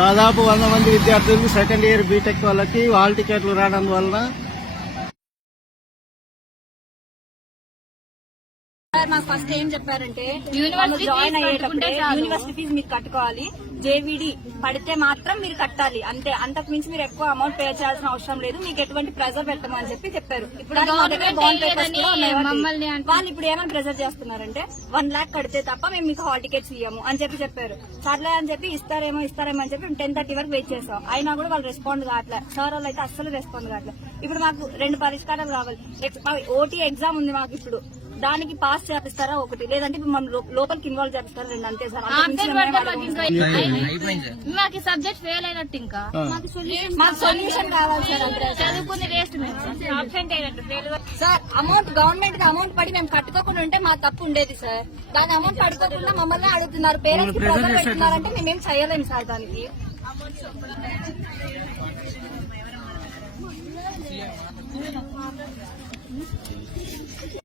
దాదాపు 100 మంది విద్యార్థులు సెకండ్ ఇయర్ బీటెక్ వాళ్ళకి హాల్ టికెట్లు రావడం వలన మాకు ఫస్ట్ ఏం చెప్పారంటే జాయిన్ అయ్యేటప్పుడు యూనివర్సిటీ ఫీజు మీరు కట్టుకోవాలి, జేవీడీ పడితే మాత్రం మీరు కట్టాలి అంతే, అంతకు మించి మీరు ఎక్కువ అమౌంట్ పే చేయాల్సిన అవసరం లేదు, మీకు ఎటువంటి ప్రెజర్ పెట్టమని చెప్పారు. ఇప్పుడు వాళ్ళు ఇప్పుడు ఏమైనా ప్రెజర్ చేస్తున్నారంటే 1 lakh కడితే తప్ప మేము మీకు హాల్ టికెట్స్ ఇయ్యము అని చెప్పారు. సర్లే అని చెప్పి ఇస్తారేమో అని చెప్పి 10:30 వరకు వెయిట్ చేస్తాం. అయినా కూడా వాళ్ళు రెస్పాండ్ కావట్లేదు. సార్ వాళ్ళు అయితే అస్సలు రెస్పాండ్ కావట్లేదు. ఇప్పుడు మాకు 2 పరిష్కారాలు కావాలి. ఓటీ ఎగ్జామ్ ఉంది మాకు, ఇప్పుడు దానికి పాస్ చేపిస్తారా ఒకటి, లేదంటే మనం లోపలికి ఇన్వాల్వ్ చేపిస్తారా 2, అంతే సార్. మాకు సబ్జెక్ట్ ఫెయిల్ అయినట్టు ఇంకా మాకు సొల్యూషన్ కావాలి సార్. చదువుకుని వేస్ట్ అబ్సెంట్ అయినట్టు సార్. గవర్నమెంట్ కి అమౌంట్ పడి మేము కట్టుకోకుండా ఉంటే మా తప్పు ఉండేది సార్. దాని అమౌంట్ కట్టుకోకుండా మమ్మల్ని అడుగుతున్నారు, పేరెంట్స్ కి ప్రెజర్ పెడుతున్నారంటే మేమేం చేయలేము సార్ దానికి.